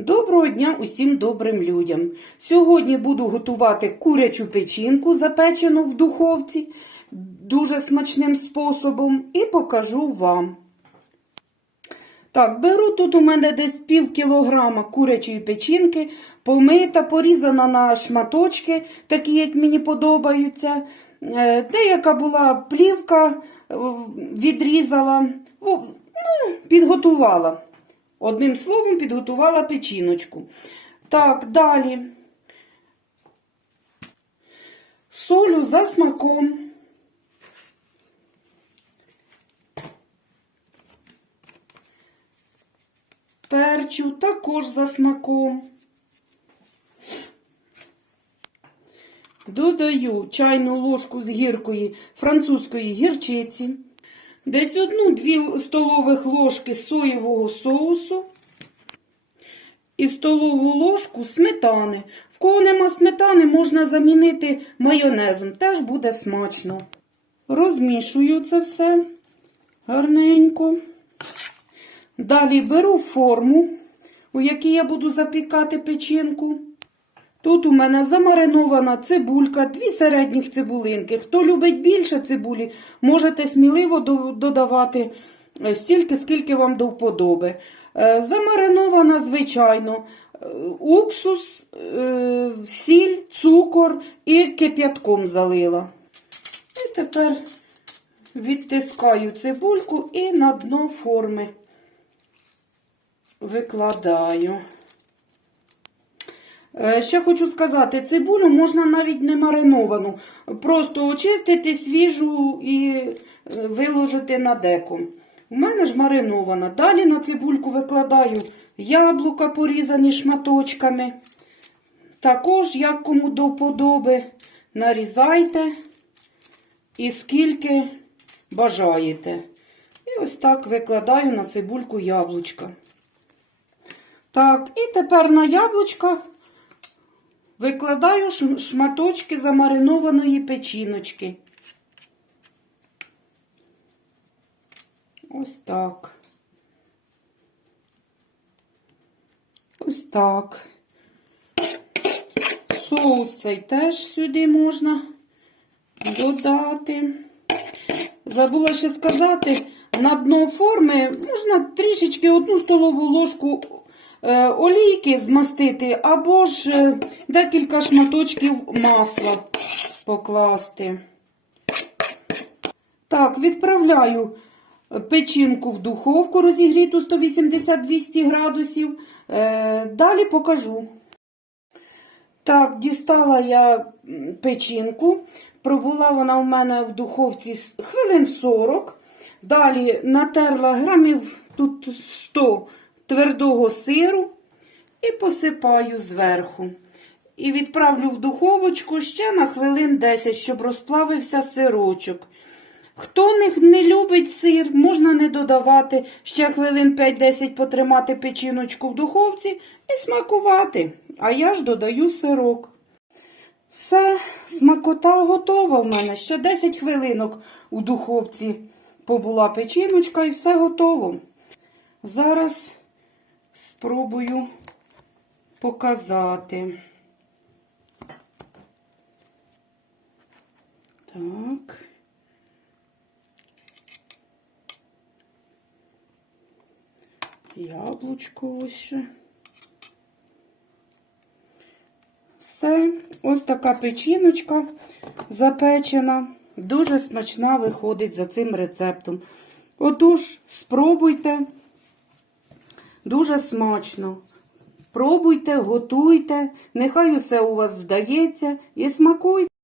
Доброго дня усім добрим людям. Сьогодні буду готувати курячу печінку, запечену в духовці, дуже смачним способом, і покажу вам. Так, беру тут у мене десь пів кілограма курячої печінки, помита, порізана на шматочки, такі, як мені подобаються. Е, Деяка була плівка, е, відрізала, ну, підготувала. Одним словом, підготувала печіночку. Так, далі. Солю за смаком. Перчу також за смаком. Додаю чайну ложку з гіркої французької гірчиці, десь одну-дві столових ложки соєвого соусу і столову ложку сметани. В кого нема сметани, можна замінити майонезом, теж буде смачно. Розмішую це все гарненько. Далі беру форму, у якій я буду запікати печінку. Тут у мене замаринована цибулька, дві середніх цибулинки. Хто любить більше цибулі, можете сміливо додавати е, стільки, скільки вам до вподоби. Е, Замаринована, звичайно, е, уксус, сіль, цукор і кип'ятком залила. І тепер відтискаю цибульку і на дно форми викладаю. Е, Ще хочу сказати, цибулю можна навіть не мариновану. Просто очистити свіжу і е, виложити на деко. У мене ж маринована. Далі на цибульку викладаю яблука, порізані шматочками. Також, як кому до вподоби, нарізайте і скільки бажаєте. І ось так викладаю на цибульку яблучка. Так, і тепер на яблучка викладаю шматочки замаринованої печіночки. Ось так. Ось так. Соус цей теж сюди можна додати. Забула ще сказати, на дно форми можна трішечки одну столову ложку олійки змастити, або ж е, декілька шматочків масла покласти. Так, відправляю печінку в духовку розігріту 180-200 градусів. Е, Далі покажу. Так, дістала я печінку. Пробула вона у мене в духовці хвилин 40. Далі натерла грамів тут 100 твердого сиру і посипаю зверху. І відправлю в духовочку ще на хвилин 10, щоб розплавився сирочок. Хто не, любить сир, можна не додавати, ще хвилин 5-10 потримати печіночку в духовці і смакувати. А я ж додаю сирок. Все, смакота готова в мене. Ще 10 хвилинок у духовці побула печіночка і все готово. Зараз спробую показати. Так. Яблучко ось ще. Все, ось така печіночка запечена. Дуже смачна виходить за цим рецептом. Отож, спробуйте. Дуже смачно. Пробуйте, готуйте, нехай усе у вас вдається і смакуйте.